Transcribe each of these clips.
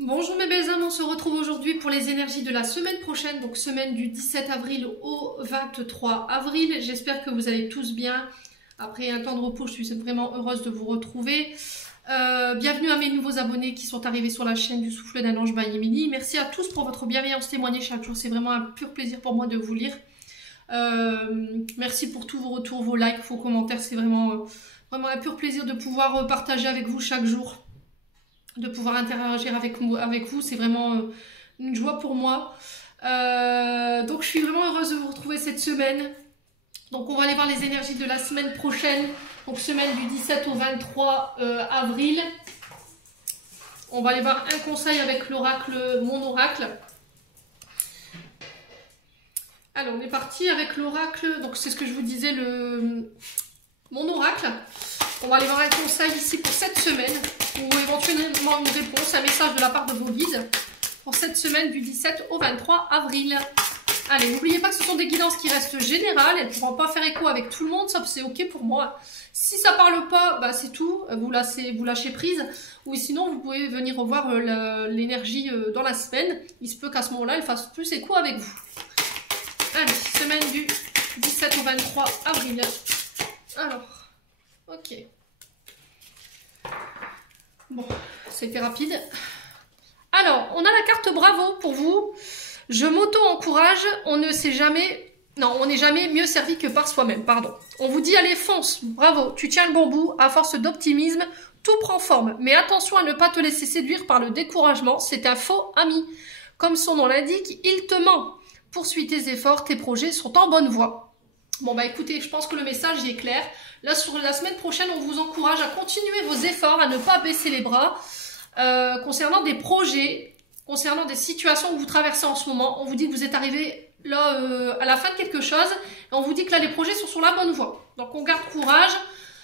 Bonjour mes belles âmes, on se retrouve aujourd'hui pour les énergies de la semaine prochaine, donc semaine du 17 avril au 23 avril. J'espère que vous allez tous bien. Après un temps de repos, je suis vraiment heureuse de vous retrouver. Bienvenue à mes nouveaux abonnés qui sont arrivés sur la chaîne du Souffle d'un Ange by Emily. Merci à tous pour votre bienveillance témoignée chaque jour, c'est vraiment un pur plaisir pour moi de vous lire. Merci pour tous vos retours, vos likes, vos commentaires, c'est vraiment un pur plaisir de pouvoir partager avec vous chaque jour. De pouvoir interagir avec vous, c'est vraiment une joie pour moi. Donc je suis vraiment heureuse de vous retrouver cette semaine. Donc on va aller voir les énergies de la semaine prochaine, donc semaine du 17 au 23 avril. On va aller voir un conseil avec l'oracle, mon oracle. Alors on est parti avec l'oracle, donc c'est ce que je vous disais, mon oracle. On va aller voir un conseil ici pour cette semaine, ou éventuellement une réponse, un message de la part de vos guides pour cette semaine du 17 au 23 avril. Allez, n'oubliez pas que ce sont des guidances qui restent générales, elles ne pourront pas faire écho avec tout le monde, sauf c'est ok pour moi. Si ça parle pas, bah c'est tout, vous lâchez prise, ou sinon vous pouvez venir revoir l'énergie dans la semaine, il se peut qu'à ce moment-là, elle fasse plus écho avec vous. Allez, semaine du 17 au 23 avril. Alors, ok. Bon, c'était rapide. Alors, on a la carte bravo pour vous. Je m'auto-encourage, on ne sait jamais... Non, on n'est jamais mieux servi que par soi-même, pardon. On vous dit, allez, fonce, bravo, tu tiens le bon bout, à force d'optimisme, tout prend forme. Mais attention à ne pas te laisser séduire par le découragement, c'est un faux ami. Comme son nom l'indique, il te ment. Poursuis tes efforts, tes projets sont en bonne voie. Bon bah écoutez, je pense que le message y est clair. Là, sur la semaine prochaine, on vous encourage à continuer vos efforts, à ne pas baisser les bras. Concernant des projets, concernant des situations que vous traversez en ce moment, on vous dit que vous êtes arrivé là à la fin de quelque chose, et on vous dit que là, les projets sont sur la bonne voie. Donc on garde courage.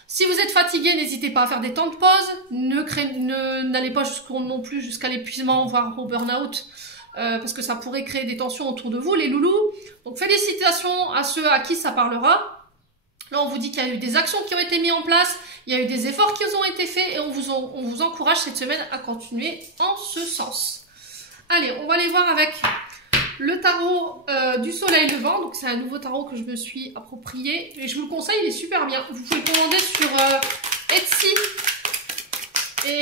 Si vous êtes fatigué, n'hésitez pas à faire des temps de pause. N'allez pas non plus jusqu'à l'épuisement, voire au burn-out. Parce que ça pourrait créer des tensions autour de vous, les loulous. Donc félicitations à ceux à qui ça parlera. Là, on vous dit qu'il y a eu des actions qui ont été mises en place, il y a eu des efforts qui ont été faits, et on vous encourage cette semaine à continuer en ce sens. Allez, on va aller voir avec le tarot du soleil levant. Donc c'est un nouveau tarot que je me suis approprié, et je vous le conseille, il est super bien. Vous pouvez commander sur Etsy. Et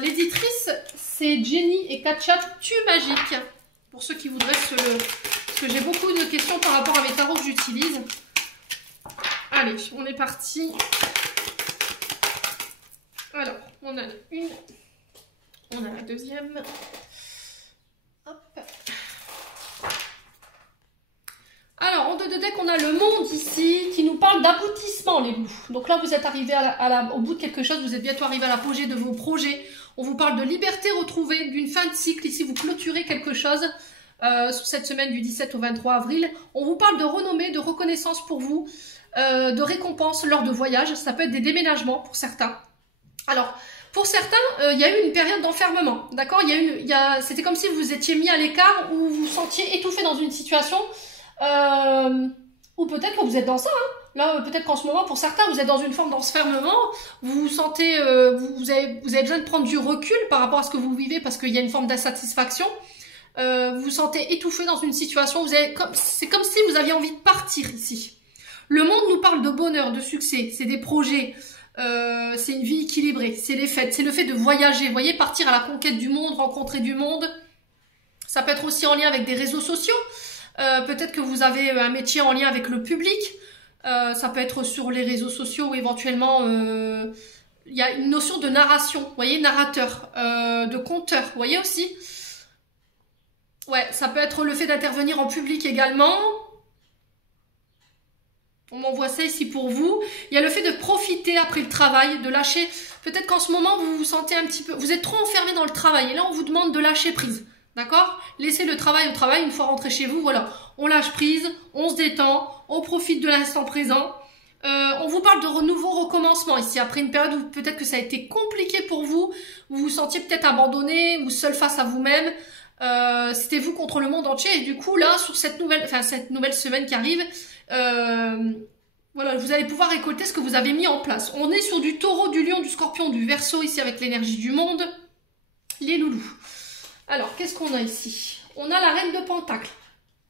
l'éditrice, c'est Jenny et Katja Tu Magique. Pour ceux qui voudraient parce que j'ai beaucoup de questions par rapport à mes tarots que j'utilise. Allez, on est parti. Alors, on a une. On a la deuxième. Hop. Alors, en deux de deck, on a le monde ici qui nous parle d'aboutissement, les loups. Donc là, vous êtes arrivé au bout de quelque chose, vous êtes bientôt arrivé à l'apogée de vos projets. On vous parle de liberté retrouvée, d'une fin de cycle. Ici, vous clôturez quelque chose sur cette semaine du 17 au 23 avril. On vous parle de renommée, de reconnaissance pour vous, de récompense lors de voyages. Ça peut être des déménagements pour certains. Alors, pour certains, il y a eu une période d'enfermement, d'accord. C'était comme si vous vous étiez mis à l'écart ou vous vous sentiez étouffé dans une situation... ou peut-être que vous êtes dans ça, hein. Là, peut-être qu'en ce moment, pour certains, vous êtes dans une forme d'enfermement, vous vous sentez, vous avez besoin de prendre du recul par rapport à ce que vous vivez parce qu'il y a une forme d'insatisfaction, vous vous sentez étouffé dans une situation, c'est comme si vous aviez envie de partir ici. Le monde nous parle de bonheur, de succès, c'est des projets, c'est une vie équilibrée, c'est les fêtes, c'est le fait de voyager, vous voyez, partir à la conquête du monde, rencontrer du monde. Ça peut être aussi en lien avec des réseaux sociaux. Peut-être que vous avez un métier en lien avec le public, ça peut être sur les réseaux sociaux ou éventuellement il y a une notion de narration, vous voyez, narrateur, de conteur, vous voyez aussi. Ouais, ça peut être le fait d'intervenir en public également. On m'envoie ça ici pour vous. Il y a le fait de profiter après le travail, de lâcher. Peut-être qu'en ce moment vous vous sentez un petit peu, vous êtes trop enfermé dans le travail et là on vous demande de lâcher prise. D'accord? Laissez le travail au travail, une fois rentré chez vous, voilà. On lâche prise, on se détend, on profite de l'instant présent. On vous parle de nouveau recommencement ici, après une période où peut-être que ça a été compliqué pour vous, vous vous sentiez peut-être abandonné ou seul face à vous-même. C'était vous contre le monde entier et du coup là, sur cette nouvelle semaine qui arrive, voilà, vous allez pouvoir récolter ce que vous avez mis en place. On est sur du taureau, du lion, du scorpion, du verseau ici avec l'énergie du monde. les loulous. Alors, qu'est-ce qu'on a ici? On a la reine de Pentacle.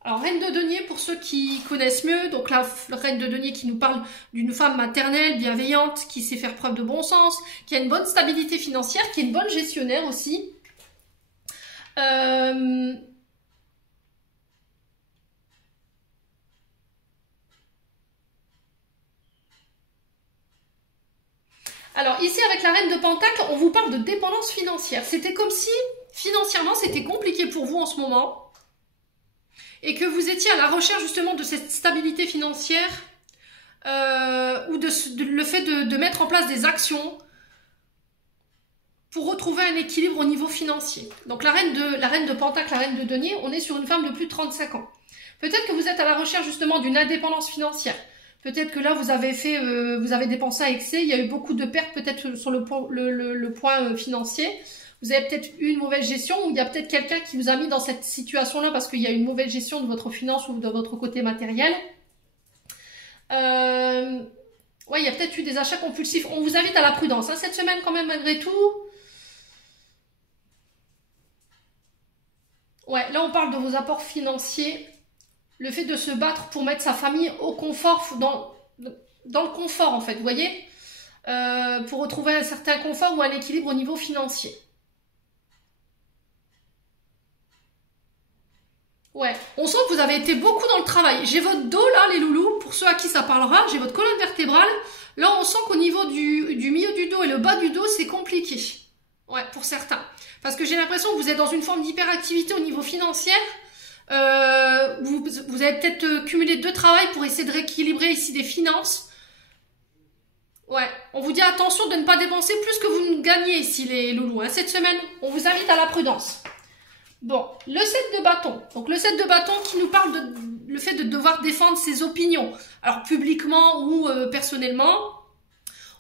Alors, reine de denier, pour ceux qui connaissent mieux, donc la reine de denier qui nous parle d'une femme maternelle, bienveillante, qui sait faire preuve de bon sens, qui a une bonne stabilité financière, qui est une bonne gestionnaire aussi. Alors, ici, avec la reine de Pentacle, on vous parle de dépendance financière. C'était comme si, financièrement, c'était compliqué pour vous en ce moment. Et que vous étiez à la recherche justement de cette stabilité financière ou le fait de mettre en place des actions pour retrouver un équilibre au niveau financier. Donc la reine de Pentacle, la reine de denier, on est sur une femme de plus de 35 ans. Peut-être que vous êtes à la recherche justement d'une indépendance financière. Peut-être que là vous avez dépensé à excès, il y a eu beaucoup de pertes peut-être sur le point financier. Vous avez peut-être eu une mauvaise gestion ou il y a peut-être quelqu'un qui vous a mis dans cette situation-là parce qu'il y a une mauvaise gestion de votre finance ou de votre côté matériel. Ouais, il y a peut-être eu des achats compulsifs. On vous invite à la prudence, hein, cette semaine quand même malgré tout. Ouais, là on parle de vos apports financiers. Le fait de se battre pour mettre sa famille au confort, dans le confort en fait, vous voyez, pour retrouver un certain confort ou un équilibre au niveau financier. Ouais, on sent que vous avez été beaucoup dans le travail. J'ai votre dos là, les loulous, pour ceux à qui ça parlera, j'ai votre colonne vertébrale. Là, on sent qu'au niveau du milieu du dos et le bas du dos, c'est compliqué. Ouais, pour certains. Parce que j'ai l'impression que vous êtes dans une forme d'hyperactivité au niveau financier. Vous avez peut-être cumulé 2 travails pour essayer de rééquilibrer ici des finances. Ouais, on vous dit attention de ne pas dépenser plus que vous ne gagnez ici, les loulous. Hein. Cette semaine, on vous invite à la prudence. Bon, le 7 de bâton. Donc le 7 de bâton qui nous parle de le fait de devoir défendre ses opinions. Alors publiquement ou personnellement.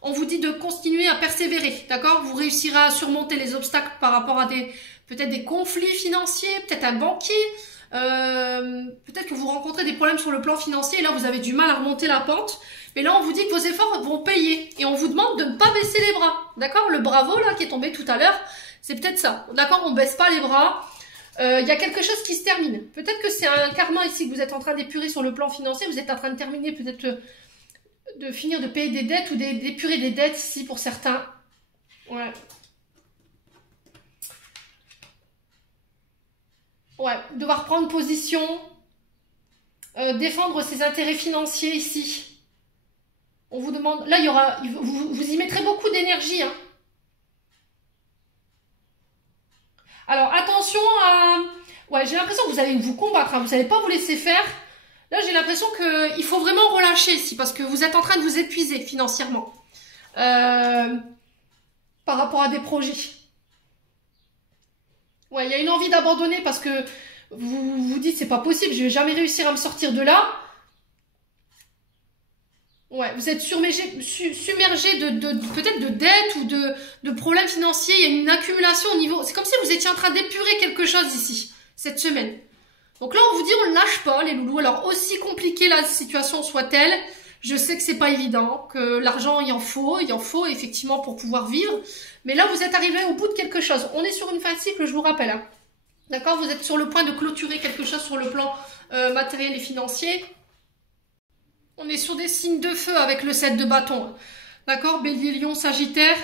On vous dit de continuer à persévérer, d'accord? Vous réussirez à surmonter les obstacles par rapport à peut-être des conflits financiers, peut-être un banquier. Peut-être que vous rencontrez des problèmes sur le plan financier et là vous avez du mal à remonter la pente. Mais là on vous dit que vos efforts vont payer et on vous demande de ne pas baisser les bras. D'accord? Le bravo là qui est tombé tout à l'heure, c'est peut-être ça. D'accord? On baisse pas les bras. Il y a quelque chose qui se termine. Peut-être que c'est un karma ici que vous êtes en train d'épurer sur le plan financier. Vous êtes en train de terminer peut-être de finir de payer des dettes ou d'épurer des dettes ici pour certains. Ouais. Ouais, devoir prendre position, défendre ses intérêts financiers ici. On vous demande, là il y aura, vous y mettrez beaucoup d'énergie. Hein. Alors attention à, ouais j'ai l'impression que vous allez vous combattre, hein. Vous n'allez pas vous laisser faire. Là j'ai l'impression qu'il faut vraiment relâcher ici parce que vous êtes en train de vous épuiser financièrement par rapport à des projets. Ouais, il y a une envie d'abandonner parce que vous vous dites c'est pas possible, je vais jamais réussir à me sortir de là. Ouais, vous êtes submergé peut-être de dettes ou de problèmes financiers. Il y a une accumulation au niveau. C'est comme si vous étiez en train d'épurer quelque chose ici cette semaine. Donc là, on vous dit on ne lâche pas les loulous. Alors aussi compliquée la situation soit-elle, je sais que c'est pas évident, que l'argent il en faut effectivement pour pouvoir vivre. Mais là, vous êtes arrivé au bout de quelque chose. On est sur une fin de cycle, je vous rappelle. Hein. D'accord, vous êtes sur le point de clôturer quelque chose sur le plan matériel et financier. On est sur des signes de feu avec le 7 de bâton. D'accord, Bélier, Lion, Sagittaire.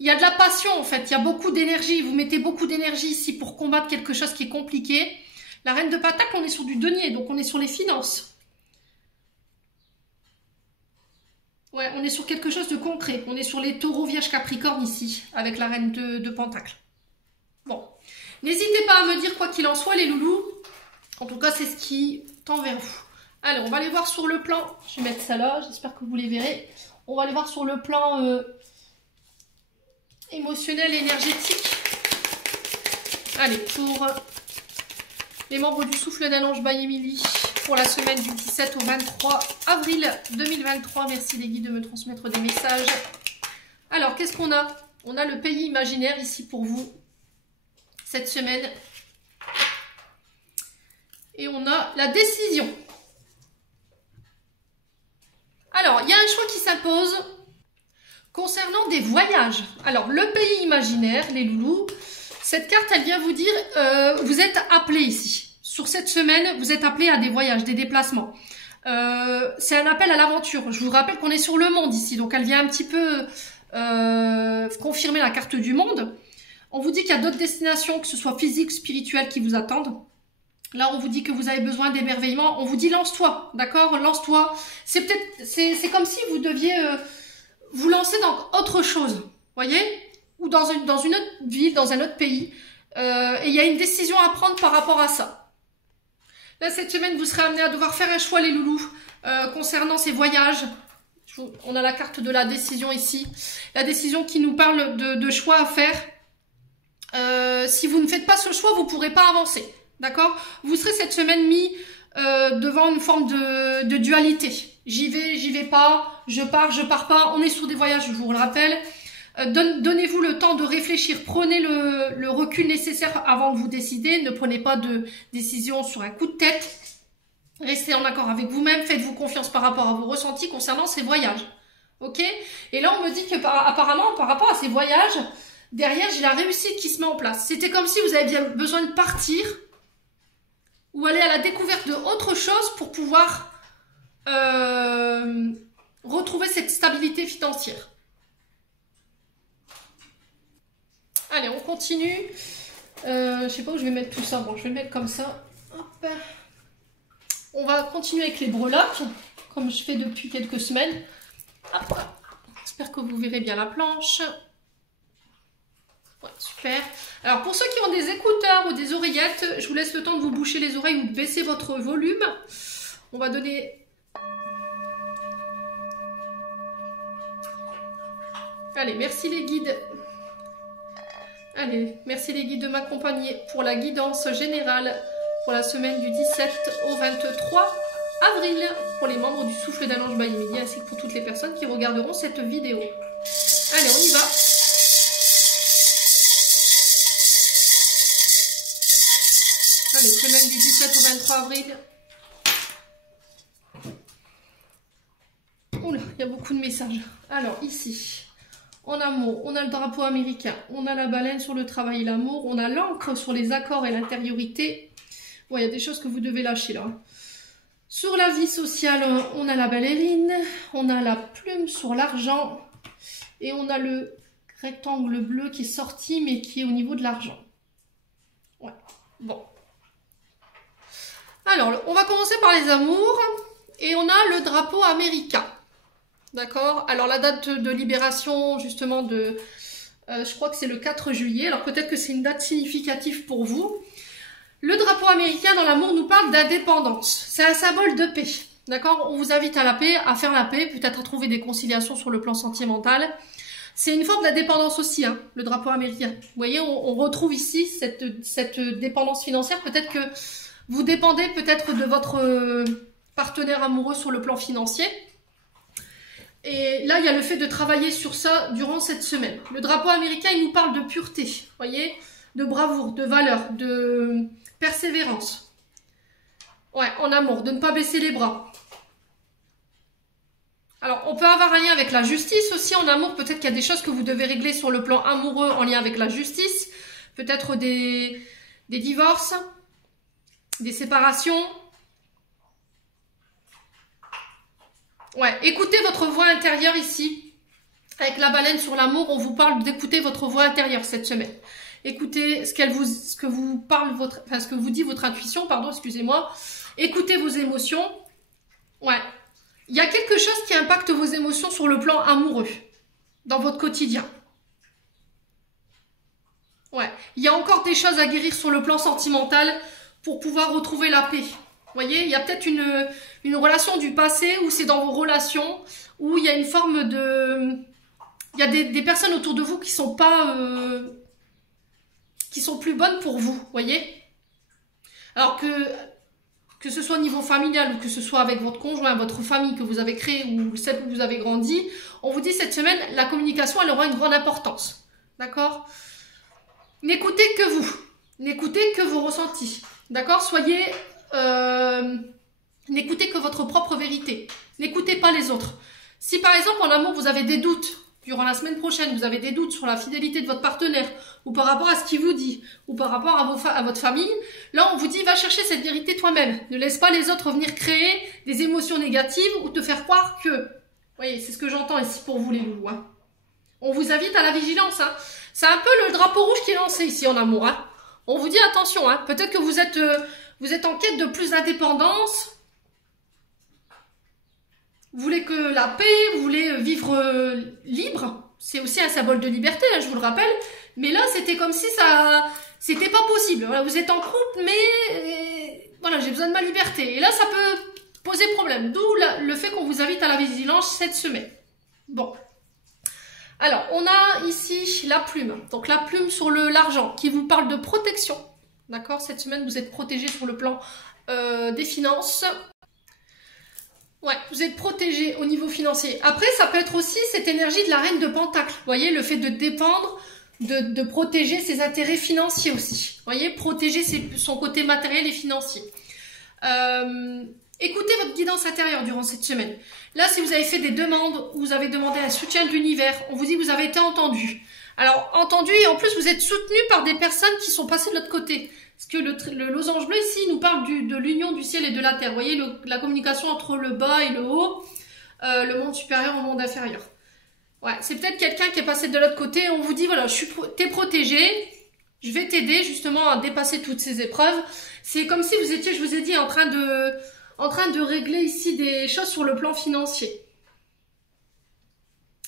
Il y a de la passion en fait, il y a beaucoup d'énergie. Vous mettez beaucoup d'énergie ici pour combattre quelque chose qui est compliqué. La reine de Pentacle, on est sur du denier, donc on est sur les finances. Ouais, on est sur quelque chose de concret. On est sur les taureaux, vierges, capricorne ici, avec la reine de Pentacle. Bon, n'hésitez pas à me dire quoi qu'il en soit les loulous. En tout cas, c'est ce qui tend vers vous. Allez, on va aller voir sur le plan. Je vais mettre ça là, j'espère que vous les verrez. On va aller voir sur le plan émotionnel et énergétique. Allez, pour les membres du Souffle d'un Ange by Emily, pour la semaine du 17 au 23 avril 2023. Merci les guides de me transmettre des messages. Alors, qu'est-ce qu'on a? On a le pays imaginaire ici pour vous, cette semaine. Et on a la décision. Alors, il y a un choix qui s'impose concernant des voyages. Alors, le pays imaginaire, les loulous, Cette carte, elle vient vous dire, vous êtes appelé ici. Sur cette semaine, vous êtes appelé à des voyages, des déplacements. C'est un appel à l'aventure. Je vous rappelle qu'on est sur le monde ici, donc elle vient un petit peu confirmer la carte du monde. On vous dit qu'il y a d'autres destinations, que ce soit physiques, spirituelles, qui vous attendent. Là, on vous dit que vous avez besoin d'émerveillement. On vous dit lance-toi, d'accord? Lance-toi. C'est comme si vous deviez vous lancer dans autre chose, voyez? Ou dans une autre ville, dans un autre pays. Et il y a une décision à prendre par rapport à ça. Là, cette semaine, vous serez amené à devoir faire un choix, les loulous, concernant ces voyages. On a la carte de la décision ici. La décision qui nous parle de choix à faire. Si vous ne faites pas ce choix, vous ne pourrez pas avancer. D'accord? Vous serez cette semaine mis devant une forme de dualité. J'y vais pas, je pars pas. On est sur des voyages, je vous le rappelle. Donnez-vous le temps de réfléchir. Prenez le recul nécessaire avant de vous décider. Ne prenez pas de décision sur un coup de tête. Restez en accord avec vous-même. Faites-vous confiance par rapport à vos ressentis concernant ces voyages. Ok? Et là, on me dit que apparemment, par rapport à ces voyages, derrière, j'ai la réussite qui se met en place. C'était comme si vous aviez bien besoin de partir ou aller à la découverte d'autre chose pour pouvoir retrouver cette stabilité financière. Allez, on continue. Je sais pas où je vais mettre tout ça. Bon, je vais le mettre comme ça. Hop. On va continuer avec les breloques, comme je fais depuis quelques semaines. Hop. J'espère que vous verrez bien la planche. Ouais, super. Alors, pour ceux qui ont des écouteurs ou des oreillettes, je vous laisse le temps de vous boucher les oreilles ou de baisser votre volume. On va donner... Allez, merci les guides. Allez, merci les guides de m'accompagner pour la guidance générale pour la semaine du 17 au 23 avril pour les membres du Souffle d'un Ange by Emilie ainsi que pour toutes les personnes qui regarderont cette vidéo. Allez, on y va. Allez, semaine du 17 au 23 avril. Oula, il y a beaucoup de messages. Alors, ici... En amour, on a le drapeau américain, on a la baleine sur le travail et l'amour, on a l'encre sur les accords et l'intériorité. Bon, il y a des choses que vous devez lâcher là. Sur la vie sociale, on a la ballerine, on a la plume sur l'argent et on a le rectangle bleu qui est sorti mais qui est au niveau de l'argent. Ouais, bon. Alors, on va commencer par les amours et on a le drapeau américain. D'accord? Alors la date de libération justement de... je crois que c'est le 4 juillet. Alors peut-être que c'est une date significative pour vous. Le drapeau américain dans l'amour nous parle d'indépendance. C'est un symbole de paix. D'accord? On vous invite à la paix, à faire la paix, peut-être à trouver des conciliations sur le plan sentimental. C'est une forme d'indépendance aussi, hein, le drapeau américain. Vous voyez, on retrouve ici cette dépendance financière. Peut-être que vous dépendez peut-être de votre partenaire amoureux sur le plan financier. Et là, il y a le fait de travailler sur ça durant cette semaine. Le drapeau américain, il nous parle de pureté, voyez, de bravoure, de valeur, de persévérance. Ouais, en amour, de ne pas baisser les bras. Alors, on peut avoir un lien avec la justice aussi en amour. Peut-être qu'il y a des choses que vous devez régler sur le plan amoureux en lien avec la justice. Peut-être des divorces, des séparations. Ouais, écoutez votre voix intérieure ici. Avec la baleine sur l'amour, on vous parle d'écouter votre voix intérieure cette semaine. Écoutez ce que vous dit votre intuition, pardon, excusez-moi. Écoutez vos émotions. Ouais. Il y a quelque chose qui impacte vos émotions sur le plan amoureux, dans votre quotidien. Ouais. Il y a encore des choses à guérir sur le plan sentimental pour pouvoir retrouver la paix. Vous voyez, il y a peut-être une relation du passé où c'est dans vos relations, où il y a une forme de... Il y a des personnes autour de vous qui sont pas... qui sont plus bonnes pour vous, vous voyez. Alors que ce soit au niveau familial ou que ce soit avec votre conjoint, votre famille que vous avez créée ou celle où vous avez grandi, on vous dit cette semaine, la communication, elle aura une grande importance. D'accord? N'écoutez que vous. N'écoutez que vos ressentis. D'accord? Soyez... n'écoutez que votre propre vérité. N'écoutez pas les autres. Si par exemple en amour vous avez des doutes, durant la semaine prochaine, vous avez des doutes sur la fidélité de votre partenaire, ou par rapport à ce qu'il vous dit, ou par rapport à votre famille, là on vous dit, va chercher cette vérité toi-même. Ne laisse pas les autres venir créer des émotions négatives ou te faire croire que... Vous voyez, c'est ce que j'entends ici pour vous les loups. Hein. On vous invite à la vigilance. Hein. C'est un peu le drapeau rouge qui est lancé ici en amour. Hein. On vous dit attention, hein. Peut-être que vous êtes en quête de plus d'indépendance. Vous voulez que la paix, vous voulez vivre libre. C'est aussi un symbole de liberté, hein, je vous le rappelle. Mais là, c'était comme si c'était pas possible. Voilà, vous êtes en couple, mais voilà, j'ai besoin de ma liberté. Et là, ça peut poser problème. D'où le fait qu'on vous invite à la vigilance cette semaine. Bon. Alors, on a ici la plume. Donc, la plume sur l'argent qui vous parle de protection. D'accord? Cette semaine, vous êtes protégé sur le plan des finances. Ouais, vous êtes protégé au niveau financier. Après, ça peut être aussi cette énergie de la reine de Pentacle. Vous voyez, le fait de dépendre, de protéger ses intérêts financiers aussi. Vous voyez, protéger son côté matériel et financier. Écoutez votre guidance intérieure durant cette semaine. Là, si vous avez fait des demandes, vous avez demandé un soutien de l'univers, on vous dit que vous avez été entendu. Alors, entendu et en plus, vous êtes soutenu par des personnes qui sont passées de l'autre côté. Parce que le losange bleu ici nous parle de l'union du ciel et de la terre. Vous voyez, la communication entre le bas et le haut, le monde supérieur au monde inférieur. Ouais, c'est peut-être quelqu'un qui est passé de l'autre côté. On vous dit, voilà, t'es protégé, je vais t'aider justement à dépasser toutes ces épreuves. C'est comme si vous étiez, je vous ai dit, en train de régler ici des choses sur le plan financier.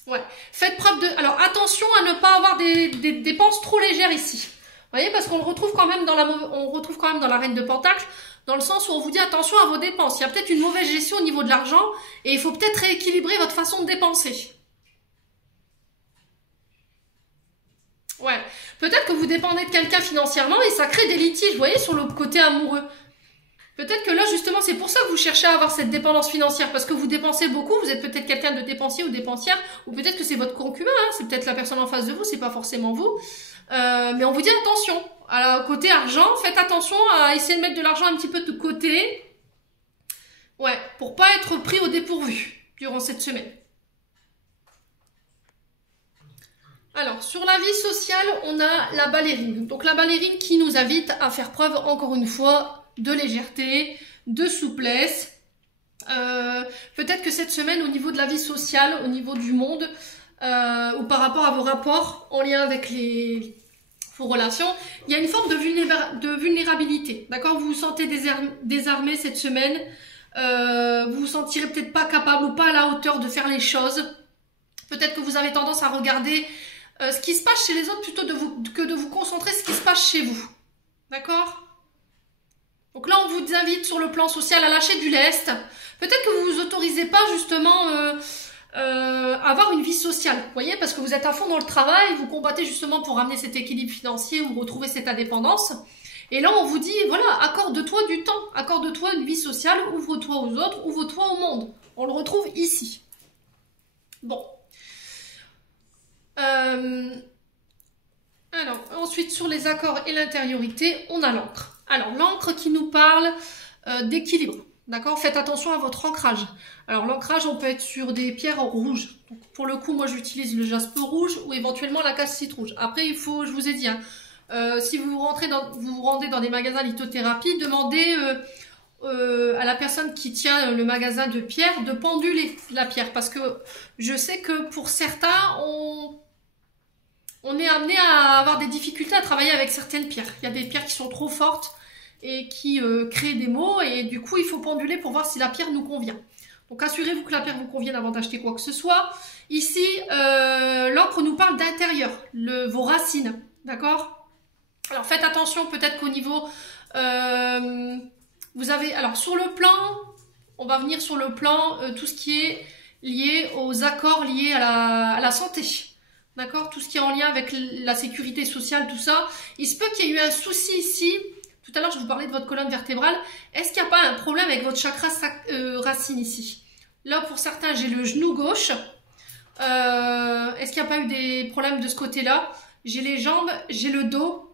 Ouais, faites preuve de... Alors, attention à ne pas avoir des dépenses trop légères ici. Vous voyez, parce qu'on le retrouve quand même dans la reine de Pentacle, dans le sens où on vous dit attention à vos dépenses. Il y a peut-être une mauvaise gestion au niveau de l'argent et il faut peut-être rééquilibrer votre façon de dépenser. Ouais, peut-être que vous dépendez de quelqu'un financièrement et ça crée des litiges, vous voyez, sur le côté amoureux. Peut-être que là, justement, c'est pour ça que vous cherchez à avoir cette dépendance financière, parce que vous dépensez beaucoup, vous êtes peut-être quelqu'un de dépensier ou dépensière, ou peut-être que c'est votre concubin, hein, c'est peut-être la personne en face de vous, c'est pas forcément vous. Mais on vous dit attention, côté argent, faites attention à essayer de mettre de l'argent un petit peu de côté. Ouais, pour pas être pris au dépourvu durant cette semaine. Alors, sur la vie sociale, on a la ballerine. Donc la ballerine qui nous invite à faire preuve, encore une fois, de légèreté, de souplesse. Peut-être que cette semaine, au niveau de la vie sociale, au niveau du monde, ou par rapport à vos rapports en lien avec vos relations, il y a une forme de vulnérabilité. D'accord? Vous vous sentez désarmé cette semaine. Vous vous sentirez peut-être pas capable ou pas à la hauteur de faire les choses. Peut-être que vous avez tendance à regarder ce qui se passe chez les autres plutôt que de vous concentrer sur ce qui se passe chez vous. D'accord? Donc là, on vous invite sur le plan social à lâcher du lest. Peut-être que vous vous autorisez pas justement à avoir une vie sociale. Vous voyez, parce que vous êtes à fond dans le travail, vous combattez justement pour ramener cet équilibre financier ou retrouver cette indépendance. Et là, on vous dit, voilà, accorde-toi du temps, accorde-toi une vie sociale, ouvre-toi aux autres, ouvre-toi au monde. On le retrouve ici. Bon. Alors, ensuite, sur les accords et l'intériorité, on a l'encre. Alors, l'encre qui nous parle d'équilibre, d'accord? Faites attention à votre ancrage. Alors, l'ancrage, on peut être sur des pierres rouges. Donc, pour le coup, moi, j'utilise le jaspe rouge ou éventuellement la calcite rouge. Après, il faut, je vous ai dit, hein, si vous vous rendez dans des magasins lithothérapie, demandez à la personne qui tient le magasin de pierres de penduler la pierre. Parce que je sais que pour certains, on est amené à avoir des difficultés à travailler avec certaines pierres. Il y a des pierres qui sont trop fortes et qui créent des maux et du coup il faut penduler pour voir si la pierre nous convient. Donc assurez-vous que la pierre vous convienne avant d'acheter quoi que ce soit. Ici, l'encre nous parle d'intérieur, vos racines, d'accord? Alors faites attention peut-être qu'au niveau... vous avez... Alors sur le plan, on va venir sur le plan tout ce qui est lié aux accords liés à la santé. D'accord? Tout ce qui est en lien avec la sécurité sociale, tout ça. Il se peut qu'il y ait eu un souci ici. Tout à l'heure, je vous parlais de votre colonne vertébrale. Est-ce qu'il n'y a pas un problème avec votre chakra racine ici? Là, pour certains, j'ai le genou gauche. Est-ce qu'il n'y a pas eu des problèmes de ce côté-là? J'ai les jambes, j'ai le dos.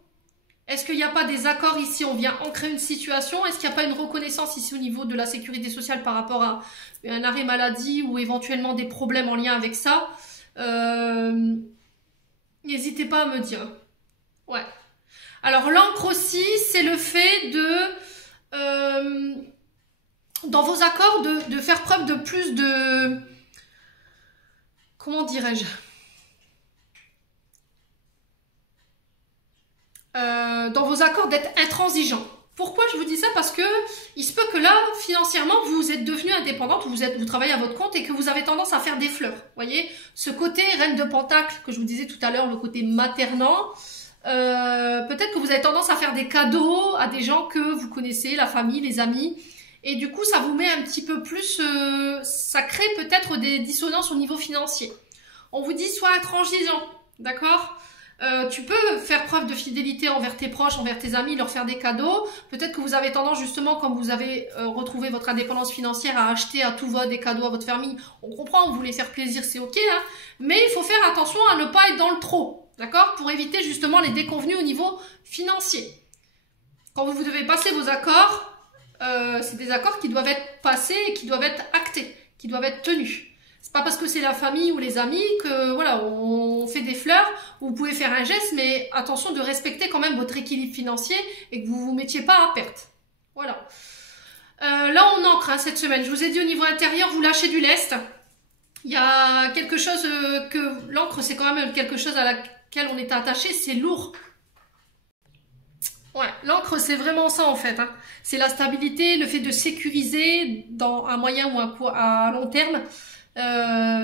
Est-ce qu'il n'y a pas des accords ici? On vient ancrer une situation. Est-ce qu'il n'y a pas une reconnaissance ici au niveau de la sécurité sociale par rapport à un arrêt maladie ou éventuellement des problèmes en lien avec ça? N'hésitez pas à me dire. Ouais. Alors l'encre aussi, c'est le fait de, dans vos accords, de faire preuve de plus de, comment dirais-je, dans vos accords d'être intransigeant. Pourquoi je vous dis ça? Parce que il se peut que là, financièrement, vous êtes devenu indépendante, vous travaillez à votre compte et que vous avez tendance à faire des fleurs. Voyez, ce côté reine de pentacle que je vous disais tout à l'heure, le côté maternant, peut-être que vous avez tendance à faire des cadeaux à des gens que vous connaissez, la famille, les amis, et du coup, ça vous met un petit peu plus, ça crée peut-être des dissonances au niveau financier. On vous dit sois intransigeant, d'accord? Tu peux faire preuve de fidélité envers tes proches, envers tes amis, leur faire des cadeaux. Peut-être que vous avez tendance justement, quand vous avez retrouvé votre indépendance financière, à acheter à tout va des cadeaux à votre famille. On comprend, vous voulez faire plaisir, c'est ok, hein, mais il faut faire attention à ne pas être dans le trop, d'accord? Pour éviter justement les déconvenus au niveau financier. Quand vous devez passer vos accords, c'est des accords qui doivent être passés et qui doivent être actés, qui doivent être tenus. C'est pas parce que c'est la famille ou les amis que voilà, on fait des fleurs, vous pouvez faire un geste, mais attention de respecter quand même votre équilibre financier et que vous vous mettiez pas à perte. Voilà. Là, on ancre hein, cette semaine. Je vous ai dit au niveau intérieur, vous lâchez du lest. Il y a quelque chose que l'encre, c'est quand même quelque chose à laquelle on est attaché, c'est lourd. Ouais, l'encre, c'est vraiment ça en fait. Hein. C'est la stabilité, le fait de sécuriser à moyen ou à long terme.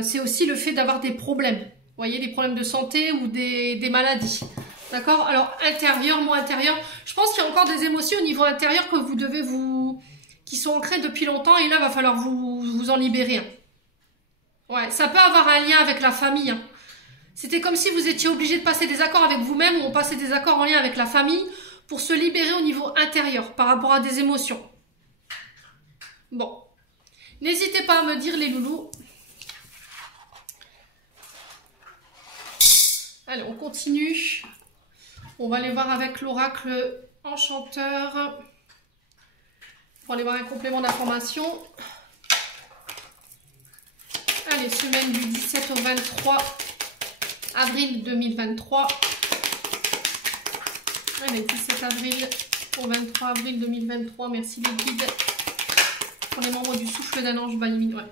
C'est aussi le fait d'avoir des problèmes. Vous voyez, des problèmes de santé ou des maladies. D'accord? Alors, intérieur, mot intérieur. Je pense qu'il y a encore des émotions au niveau intérieur que vous devez qui sont ancrées depuis longtemps et là, il va falloir vous en libérer. Hein. Ouais, ça peut avoir un lien avec la famille. Hein. C'était comme si vous étiez obligé de passer des accords avec vous-même ou on passait des accords en lien avec la famille pour se libérer au niveau intérieur par rapport à des émotions. Bon. N'hésitez pas à me dire les loulous. Allez, on continue. On va aller voir avec l'oracle enchanteur. Pour aller voir un complément d'information. Allez, semaine du 17 au 23 avril 2023. Allez, 17 avril au 23 avril 2023. Merci les guides. Pour les membres du souffle d'un ange banni. Ouais.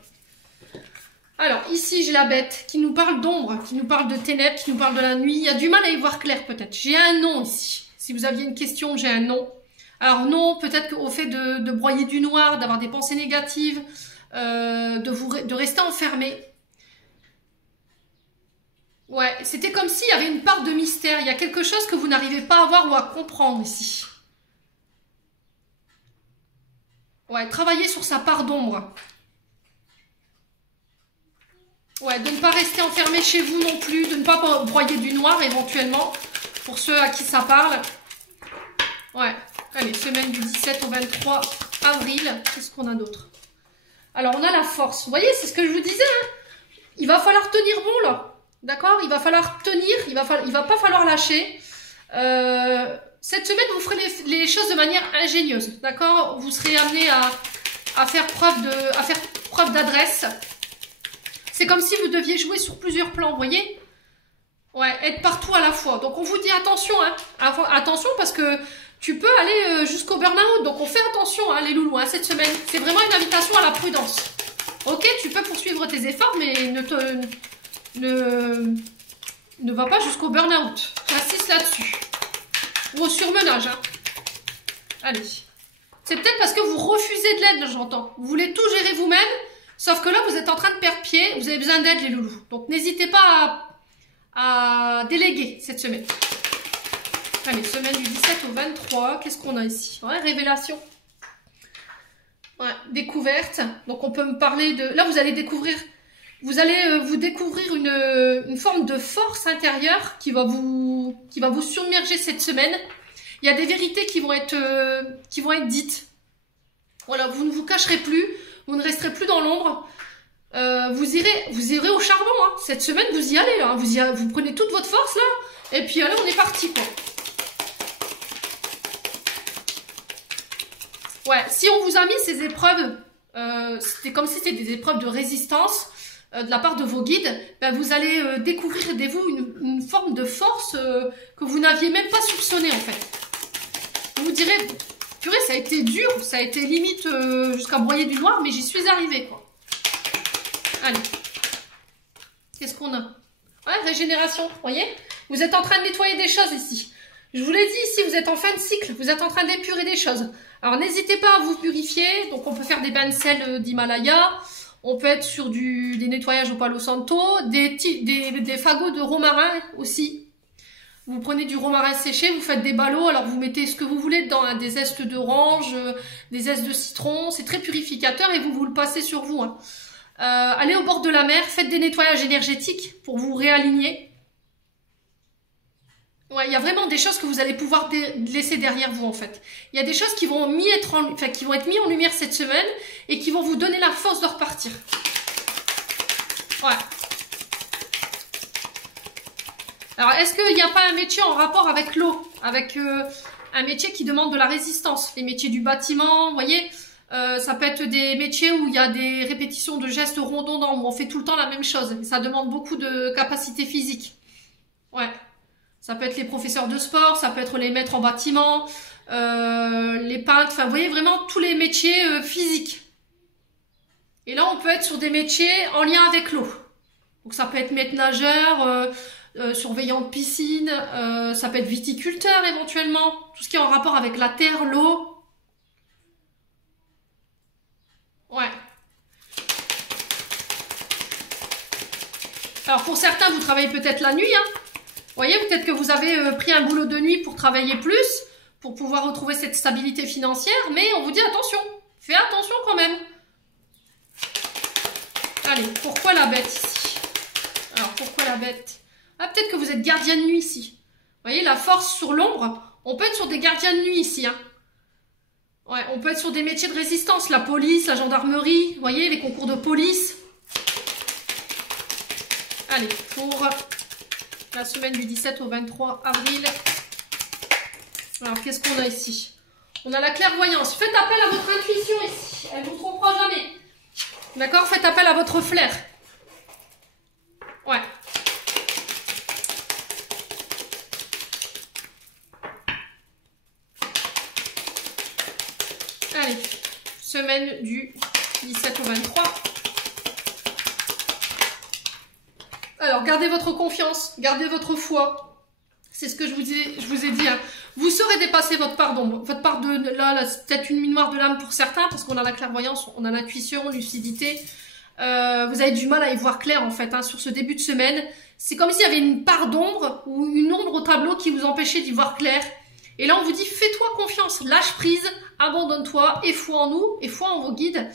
Alors, ici, j'ai la bête qui nous parle d'ombre, qui nous parle de ténèbres, qui nous parle de la nuit. Il y a du mal à y voir clair, peut-être. J'ai un nom ici. Si vous aviez une question, j'ai un nom. Alors, non, peut-être qu'au fait de broyer du noir, d'avoir des pensées négatives, de rester enfermé. Ouais, c'était comme s'il y avait une part de mystère. Il y a quelque chose que vous n'arrivez pas à voir ou à comprendre ici. Ouais, travailler sur sa part d'ombre. Ouais, de ne pas rester enfermé chez vous non plus, de ne pas broyer du noir éventuellement, pour ceux à qui ça parle. Ouais, allez, semaine du 17 au 23 avril, qu'est-ce qu'on a d'autre? Alors, on a la force. Vous voyez, c'est ce que je vous disais, hein. Il va falloir tenir bon, là. D'accord? Il va falloir tenir, il va pas falloir lâcher. Cette semaine, vous ferez les choses de manière ingénieuse. D'accord? Vous serez amené à faire preuve d'adresse. C'est comme si vous deviez jouer sur plusieurs plans, vous voyez? Ouais, être partout à la fois. Donc, on vous dit attention, hein. Attention parce que tu peux aller jusqu'au burn-out. Donc, on fait attention, hein, les loulous, hein, cette semaine. C'est vraiment une invitation à la prudence. Ok, tu peux poursuivre tes efforts, mais ne va pas jusqu'au burn-out. J'insiste là-dessus. Ou au surmenage, hein. Allez. C'est peut-être parce que vous refusez de l'aide, j'entends. Vous voulez tout gérer vous-même. Sauf que là, vous êtes en train de perdre pied, vous avez besoin d'aide, les loulous. Donc, n'hésitez pas à déléguer cette semaine. Allez, semaine du 17 au 23, qu'est-ce qu'on a ici? Ouais, révélation. Ouais, découverte. Donc, on peut me parler de... Là, vous allez vous découvrir une forme de force intérieure qui va vous submerger cette semaine. Il y a des vérités qui vont être dites. Voilà, vous ne vous cacherez plus. Vous ne resterez plus dans l'ombre. Vous irez au charbon. Hein. Cette semaine, vous y allez. Là. Vous prenez toute votre force là. Et puis là, on est parti. Quoi. Ouais, si on vous a mis ces épreuves, c'était comme si c'était des épreuves de résistance. de la part de vos guides, ben, vous allez découvrir de vous une forme de force que vous n'aviez même pas soupçonnée en fait. Vous direz, purée, ça a été dur, ça a été limite jusqu'à broyer du noir, mais j'y suis arrivée quoi. Allez, qu'est-ce qu'on a? Ouais, régénération, vous voyez? Vous êtes en train de nettoyer des choses ici. Je vous l'ai dit ici, vous êtes en fin de cycle, vous êtes en train d'épurer des choses. Alors n'hésitez pas à vous purifier, donc on peut faire des bains de sel d'Himalaya, on peut être sur des nettoyages au Palo Santo, des fagots de romarin aussi. Vous prenez du romarin séché, vous faites des ballots, alors vous mettez ce que vous voulez dedans, hein, des zestes d'orange, des zestes de citron, c'est très purificateur et vous le passez sur vous. Hein. Allez au bord de la mer, faites des nettoyages énergétiques pour vous réaligner. Ouais, il y a vraiment des choses que vous allez pouvoir laisser derrière vous en fait. Il y a des choses qui vont être mises en lumière cette semaine et qui vont vous donner la force de repartir. Ouais. Alors, est-ce qu'il n'y a pas un métier en rapport avec l'eau? Avec un métier qui demande de la résistance? Les métiers du bâtiment, vous voyez, ça peut être des métiers où il y a des répétitions de gestes redondants, où on fait tout le temps la même chose. Et ça demande beaucoup de capacité physique. Ouais. Ça peut être les professeurs de sport, ça peut être les maîtres en bâtiment, les peintres, enfin, vous voyez vraiment tous les métiers physiques. Et là, on peut être sur des métiers en lien avec l'eau. Donc, ça peut être maître nageur, surveillant de piscine, ça peut être viticulteur éventuellement, tout ce qui est en rapport avec la terre, l'eau. Ouais. Alors pour certains, vous travaillez peut-être la nuit, hein. Vous voyez, peut-être que vous avez pris un boulot de nuit pour travailler plus, pour pouvoir retrouver cette stabilité financière, mais on vous dit attention, fais attention quand même. Allez, pourquoi la bête ici? Alors pourquoi la bête? Ah, peut-être que vous êtes gardien de nuit ici. Vous voyez, la force sur l'ombre, on peut être sur des gardiens de nuit ici. Hein. Ouais, on peut être sur des métiers de résistance, la police, la gendarmerie, vous voyez, les concours de police. Allez, pour la semaine du 17 au 23 avril. Alors, qu'est-ce qu'on a ici? On a la clairvoyance. Faites appel à votre intuition ici. Elle ne vous trompera jamais. D'accord? Faites appel à votre flair. Ouais. Allez, semaine du 17 au 23. Alors, gardez votre confiance, gardez votre foi. C'est ce que je vous ai dit. Hein. Vous saurez dépasser votre part d'ombre. Votre part de là c'est peut-être une nuit noire de l'âme pour certains, parce qu'on a la clairvoyance, on a l'intuition, lucidité. Vous avez du mal à y voir clair, en fait, hein, sur ce début de semaine. C'est comme s'il y avait une part d'ombre, ou une ombre au tableau qui vous empêchait d'y voir clair. Et là, on vous dit, fais-toi confiance, lâche prise, abandonne-toi, et foi en nous, et foi en vos guides.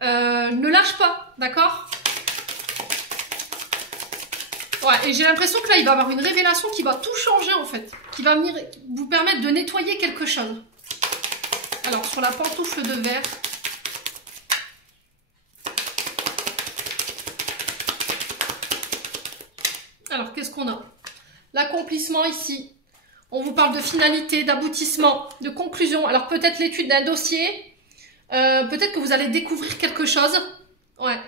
Ne lâche pas, d'accord? Ouais, et j'ai l'impression que là, il va y avoir une révélation qui va tout changer, en fait. Qui va venir vous permettre de nettoyer quelque chose. Alors, sur la pantoufle de verre. Alors, qu'est-ce qu'on a? L'accomplissement ici. On vous parle de finalité, d'aboutissement, de conclusion. Alors, peut-être l'étude d'un dossier. Peut-être que vous allez découvrir quelque chose. Ouais.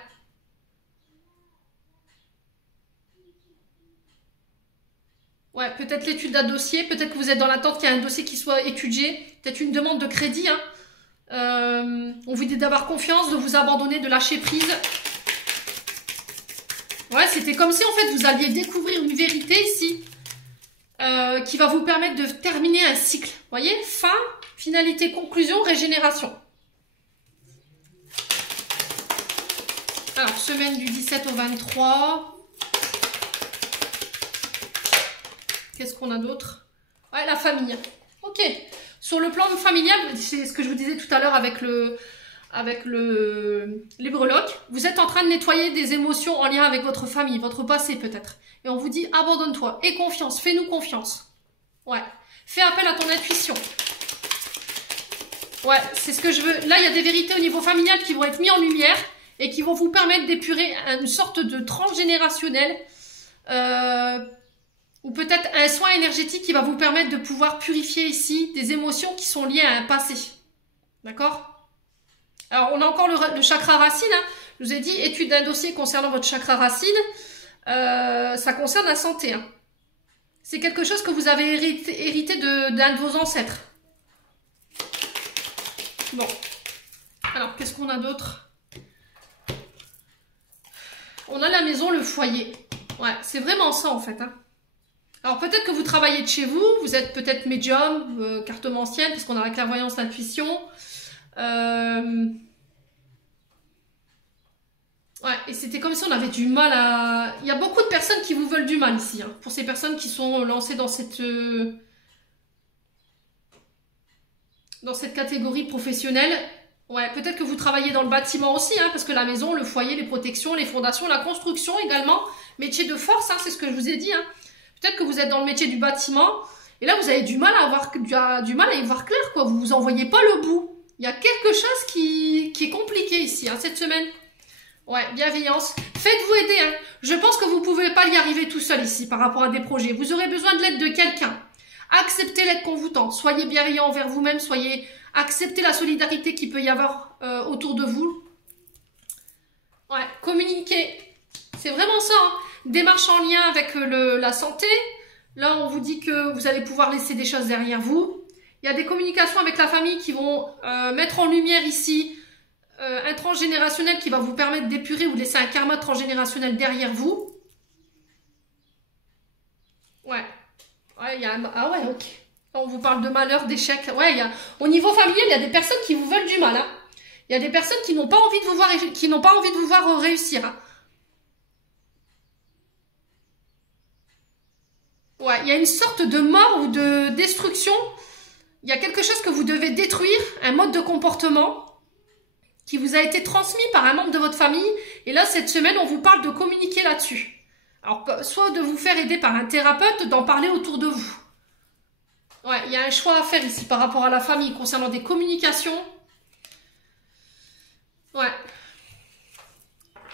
Ouais, peut-être l'étude d'un dossier, peut-être que vous êtes dans l'attente qu'il y ait un dossier qui soit étudié, peut-être une demande de crédit. Hein. On vous dit d'avoir confiance, de vous abandonner, de lâcher prise. Ouais, c'était comme si en fait vous alliez découvrir une vérité ici qui va vous permettre de terminer un cycle. Vous voyez, fin, finalité, conclusion, régénération. Alors, semaine du 17 au 23. Qu'est-ce qu'on a d'autre? Ouais, la famille. Ok. Sur le plan familial, c'est ce que je vous disais tout à l'heure avec les breloques. Vous êtes en train de nettoyer des émotions en lien avec votre famille, votre passé peut-être. Et on vous dit, abandonne-toi. Aie confiance. Fais-nous confiance. Ouais. Fais appel à ton intuition. Ouais, c'est ce que je veux. Là, il y a des vérités au niveau familial qui vont être mises en lumière et qui vont vous permettre d'épurer une sorte de transgénérationnel. Ou peut-être un soin énergétique qui va vous permettre de pouvoir purifier ici des émotions qui sont liées à un passé. D'accord? Alors, on a encore le chakra racine. Hein. Je vous ai dit, étude d'un dossier concernant votre chakra racine. Ça concerne la santé. Hein. C'est quelque chose que vous avez hérité d'un de vos ancêtres. Bon. Alors, qu'est-ce qu'on a d'autre? On a la maison, le foyer. Ouais, c'est vraiment ça en fait. Hein. Alors peut-être que vous travaillez de chez vous, vous êtes peut-être médium, cartomancienne, parce qu'on a la clairvoyance, l'intuition. Ouais, et c'était comme si on avait du mal à... Il y a beaucoup de personnes qui vous veulent du mal ici, hein, pour ces personnes qui sont lancées dans cette catégorie professionnelle. Ouais, peut-être que vous travaillez dans le bâtiment aussi, hein, parce que la maison, le foyer, les protections, les fondations, la construction également, métier de force, hein, c'est ce que je vous ai dit. Hein. Peut-être que vous êtes dans le métier du bâtiment, et là vous avez du mal à y voir clair, quoi. Vous vous en voyez pas le bout. Il y a quelque chose qui est compliqué ici, hein, cette semaine. Ouais, bienveillance. Faites-vous aider. Hein. Je pense que vous ne pouvez pas y arriver tout seul ici par rapport à des projets. Vous aurez besoin de l'aide de quelqu'un. Acceptez l'aide qu'on vous tend. Soyez bienveillant envers vous-même. Acceptez la solidarité qu'il peut y avoir autour de vous. Ouais, communiquez. C'est vraiment ça. Hein. Démarche en lien avec la santé. Là, on vous dit que vous allez pouvoir laisser des choses derrière vous. Il y a des communications avec la famille qui vont mettre en lumière ici un transgénérationnel qui va vous permettre d'épurer ou de laisser un karma transgénérationnel derrière vous. Ouais. Ouais, il y a un... Ah ouais, ok. On vous parle de malheur, d'échec. Ouais, au niveau familial, il y a des personnes qui vous veulent du mal. Hein. Il y a des personnes qui n'ont pas envie de vous voir, réussir. Hein. Ouais, il y a une sorte de mort ou de destruction. Il y a quelque chose que vous devez détruire, un mode de comportement qui vous a été transmis par un membre de votre famille. Et là, cette semaine, on vous parle de communiquer là-dessus. Alors, soit de vous faire aider par un thérapeute, d'en parler autour de vous. Ouais, il y a un choix à faire ici par rapport à la famille concernant des communications. Ouais.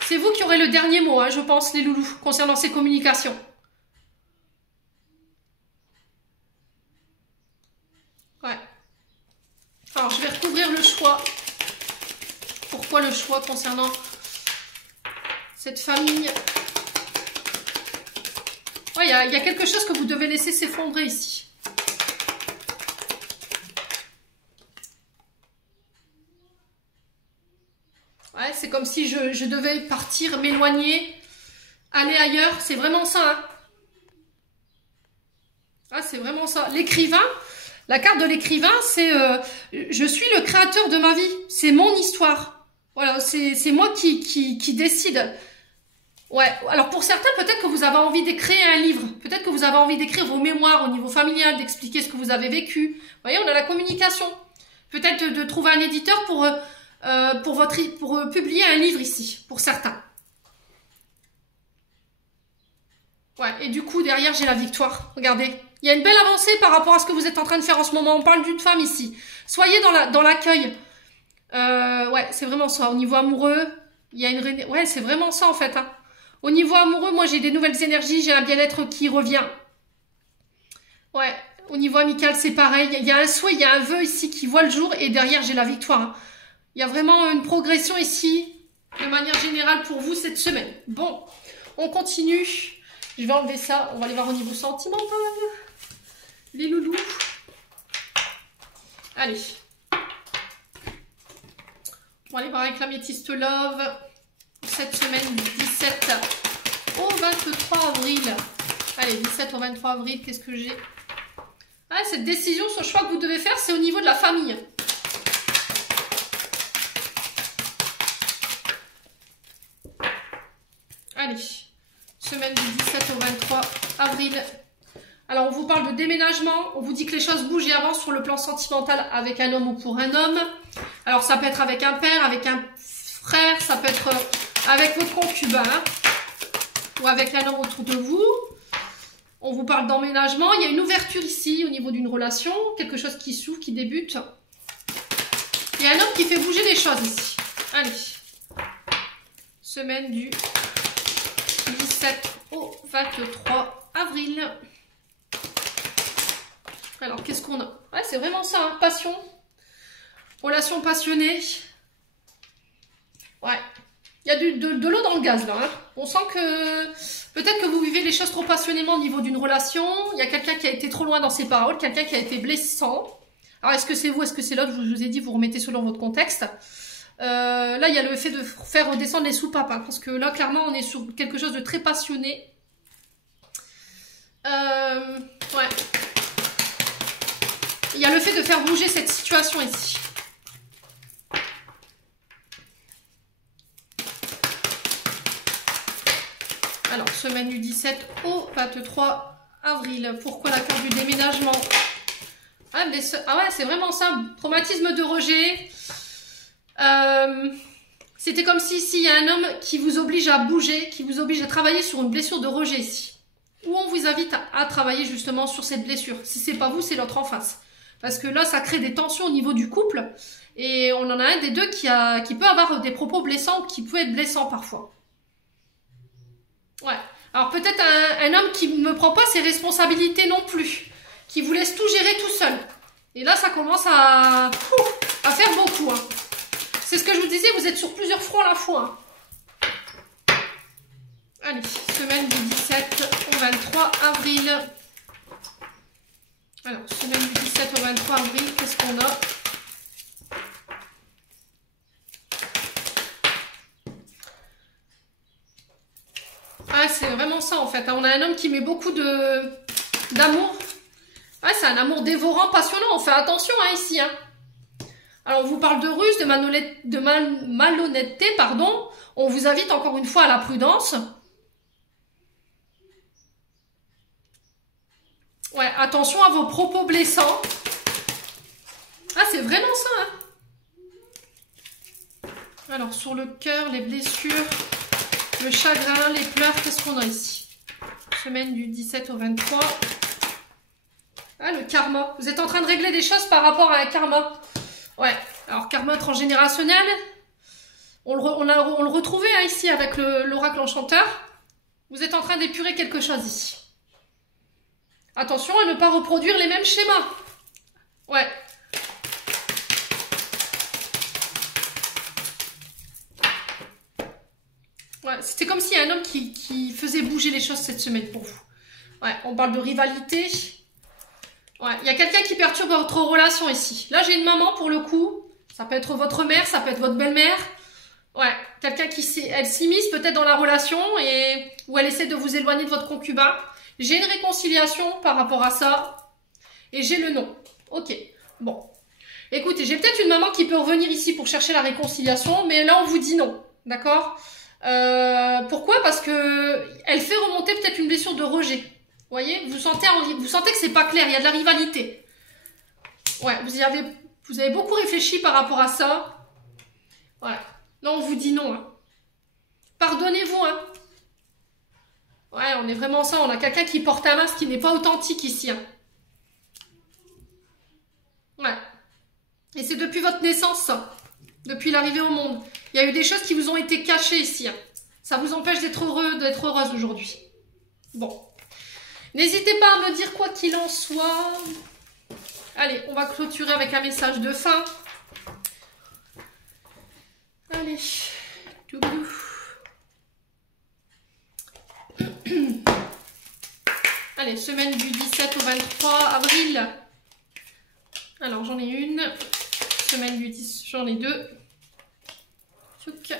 C'est vous qui aurez le dernier mot, hein, je pense, les loulous, concernant ces communications. Ouais. Alors, je vais recouvrir le choix. Pourquoi le choix concernant cette famille? Ouais, il y a quelque chose que vous devez laisser s'effondrer ici. Ouais, c'est comme si je devais partir, m'éloigner, aller ailleurs. C'est vraiment ça. Hein. Ah, c'est vraiment ça. L'écrivain, la carte de l'écrivain, c'est je suis le créateur de ma vie. C'est mon histoire. Voilà, c'est moi qui décide. Ouais, alors pour certains, peut-être que vous avez envie d'écrire un livre. Peut-être que vous avez envie d'écrire vos mémoires au niveau familial, d'expliquer ce que vous avez vécu. Vous voyez, on a la communication. Peut-être de trouver un éditeur pour publier un livre ici, pour certains. Ouais, et du coup, derrière, j'ai la victoire. Regardez, il y a une belle avancée par rapport à ce que vous êtes en train de faire en ce moment. On parle d'une femme ici. Soyez dans l'accueil. Ouais, c'est vraiment ça. Au niveau amoureux, il y a une... Ouais, c'est vraiment ça, en fait. Hein. Au niveau amoureux, moi, j'ai des nouvelles énergies. J'ai un bien-être qui revient. Ouais, au niveau amical, c'est pareil. Il y a un souhait, il y a un vœu ici qui voit le jour. Et derrière, j'ai la victoire. Hein. Il y a vraiment une progression ici, de manière générale, pour vous, cette semaine. Bon, on continue. Je vais enlever ça. On va aller voir au niveau sentimental. Les loulous. Allez. On va aller voir avec l'améthyste Love. Cette semaine du 17 au 23 avril. Allez, 17 au 23 avril, qu'est-ce que j'ai? Ah, cette décision, ce choix que vous devez faire, c'est au niveau de la famille. Allez, semaine du 17 au 23 avril. Alors, on vous parle de déménagement. On vous dit que les choses bougent et avancent sur le plan sentimental avec un homme ou pour un homme. Alors, ça peut être avec un père, avec un frère, ça peut être avec votre concubin ou avec un homme autour de vous. On vous parle d'emménagement. Il y a une ouverture ici au niveau d'une relation. Quelque chose qui s'ouvre, qui débute. Il y a un homme qui fait bouger les choses ici. Allez. Semaine du 17 au 23 avril. Alors, qu'est-ce qu'on a? Ouais, c'est vraiment ça, hein. Passion. Relation passionnée. Ouais. Il y a de l'eau dans le gaz là. Hein. On sent que peut-être que vous vivez les choses trop passionnément au niveau d'une relation. Il y a quelqu'un qui a été trop loin dans ses paroles, quelqu'un qui a été blessant. Alors est-ce que c'est vous, est-ce que c'est l'autre? Je vous ai dit, vous remettez selon votre contexte. Là, il y a le fait de faire redescendre les soupapes. Hein, parce que là, clairement, on est sur quelque chose de très passionné. Ouais. Il y a le fait de faire bouger cette situation ici. Alors, semaine du 17 au 23 avril. Pourquoi la carte du déménagement? Ah, ouais, c'est vraiment ça. Traumatisme de rejet. C'était comme si ici, il y a un homme qui vous oblige à bouger, qui vous oblige à travailler sur une blessure de rejet ici. Ou on vous invite à travailler justement sur cette blessure. Si c'est pas vous, c'est l'autre en face. Parce que là, ça crée des tensions au niveau du couple. Et on en a un des deux qui peut avoir des propos blessants ou qui peut être blessant parfois. Ouais. Alors peut-être un homme qui ne prend pas ses responsabilités non plus. Qui vous laisse tout gérer tout seul. Et là, ça commence à faire beaucoup. Hein. C'est ce que je vous disais, vous êtes sur plusieurs fronts à la fois. Hein. Allez, semaine du 17 au 23 avril. Alors, semaine du 17 au 23 avril, qu'est-ce qu'on a? Ah, c'est vraiment ça en fait. On a un homme qui met beaucoup d'amour. Ah, c'est un amour dévorant, passionnant. On fait attention hein, ici. Hein. Alors, on vous parle de ruse, de malhonnêteté, pardon. On vous invite encore une fois à la prudence. Ouais, attention à vos propos blessants. Ah, c'est vraiment ça. Hein. Alors, sur le cœur, les blessures, le chagrin, les pleurs, qu'est-ce qu'on a ici? Semaine du 17 au 23. Ah, le karma. Vous êtes en train de régler des choses par rapport à un karma. Ouais, alors karma transgénérationnel. On le retrouvait hein, ici avec l'oracle enchanteur. Vous êtes en train d'épurer quelque chose ici. Attention à ne pas reproduire les mêmes schémas. Ouais. Ouais, c'était comme s'il y a un homme qui faisait bouger les choses cette semaine pour vous. Ouais, on parle de rivalité. Ouais, il y a quelqu'un qui perturbe votre relation ici. Là, j'ai une maman pour le coup. Ça peut être votre mère, ça peut être votre belle-mère. Ouais, quelqu'un elle s'immisce peut-être dans la relation ou elle essaie de vous éloigner de votre concubin. J'ai une réconciliation par rapport à ça. Et j'ai le non. Ok, bon. Écoutez, j'ai peut-être une maman qui peut revenir ici pour chercher la réconciliation, mais là, on vous dit non. D'accord? Pourquoi? Parce que elle fait remonter peut-être une blessure de rejet. Vous voyez? Vous sentez que c'est pas clair, il y a de la rivalité. Ouais, vous avez beaucoup réfléchi par rapport à ça. Voilà. Là, on vous dit non. Hein. Pardonnez-vous, hein. Ouais, on est vraiment ça. On a quelqu'un qui porte un masque qui n'est pas authentique ici. Hein. Ouais. Et c'est depuis votre naissance, ça. Depuis l'arrivée au monde. Il y a eu des choses qui vous ont été cachées ici. Hein. Ça vous empêche d'être heureux, d'être heureuse aujourd'hui. Bon. N'hésitez pas à me dire quoi qu'il en soit. Allez, on va clôturer avec un message de fin. Allez. Toulou. Allez, semaine du 17 au 23 avril. Alors, j'en ai une. Semaine du 10, j'en ai deux. Tchouk.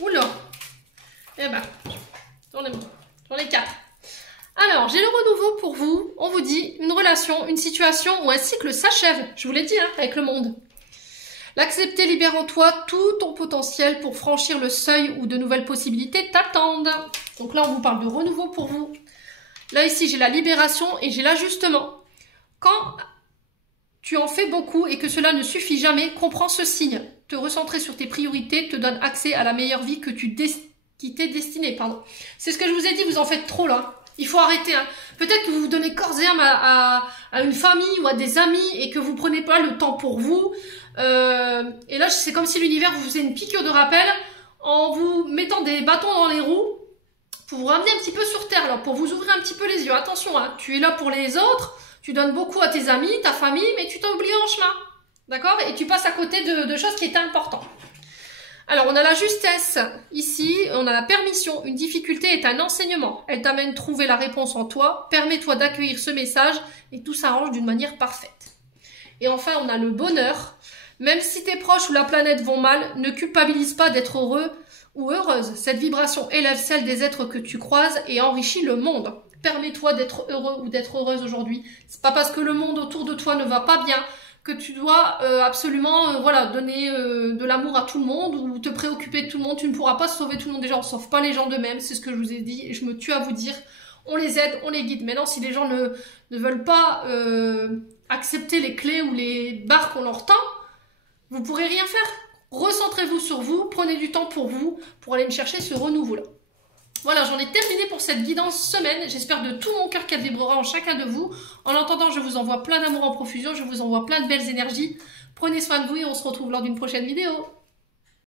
Oula. Eh ben, j'en ai quatre. Alors, j'ai le renouveau pour vous. On vous dit une relation, une situation ou un cycle s'achève. Je vous l'ai dit, hein, avec le monde. L'accepter libère en toi tout ton potentiel pour franchir le seuil où de nouvelles possibilités t'attendent. Donc là, on vous parle de renouveau pour vous. Là, ici, j'ai la libération et j'ai l'ajustement. Quand tu en fais beaucoup et que cela ne suffit jamais, comprends ce signe. Te recentrer sur tes priorités te donne accès à la meilleure vie qui t'est destinée. Pardon. C'est ce que je vous ai dit, vous en faites trop là. Il faut arrêter. Hein. Peut-être que vous vous donnez corps et âme à une famille ou à des amis et que vous prenez pas le temps pour vous. Et là, c'est comme si l'univers vous faisait une piqûre de rappel en vous mettant des bâtons dans les roues pour vous ramener un petit peu sur terre, alors pour vous ouvrir un petit peu les yeux. Attention, hein, tu es là pour les autres, tu donnes beaucoup à tes amis, ta famille, mais tu t'as oublié en chemin. D'accord? Et tu passes à côté de choses qui étaient importantes. Alors, on a la justesse ici, on a la permission. Une difficulté est un enseignement. Elle t'amène à trouver la réponse en toi. Permets-toi d'accueillir ce message et tout s'arrange d'une manière parfaite. Et enfin, on a le bonheur. Même si tes proches ou la planète vont mal, ne culpabilise pas d'être heureux ou heureuse. Cette vibration élève celle des êtres que tu croises et enrichit le monde. Permets-toi d'être heureux ou d'être heureuse aujourd'hui. C'est pas parce que le monde autour de toi ne va pas bien que tu dois absolument voilà, donner de l'amour à tout le monde ou te préoccuper de tout le monde. Tu ne pourras pas sauver tout le monde. Déjà, on ne sauve pas les gens d'eux-mêmes, c'est ce que je vous ai dit et je me tue à vous dire. On les aide, on les guide. Maintenant, si les gens ne veulent pas accepter les clés ou les barres qu'on leur tend, vous ne pourrez rien faire. Recentrez-vous sur vous, prenez du temps pour vous, pour aller me chercher ce renouveau-là. Voilà, j'en ai terminé pour cette guidance semaine. J'espère de tout mon cœur qu'elle vibrera en chacun de vous. En attendant, je vous envoie plein d'amour en profusion, je vous envoie plein de belles énergies. Prenez soin de vous et on se retrouve lors d'une prochaine vidéo.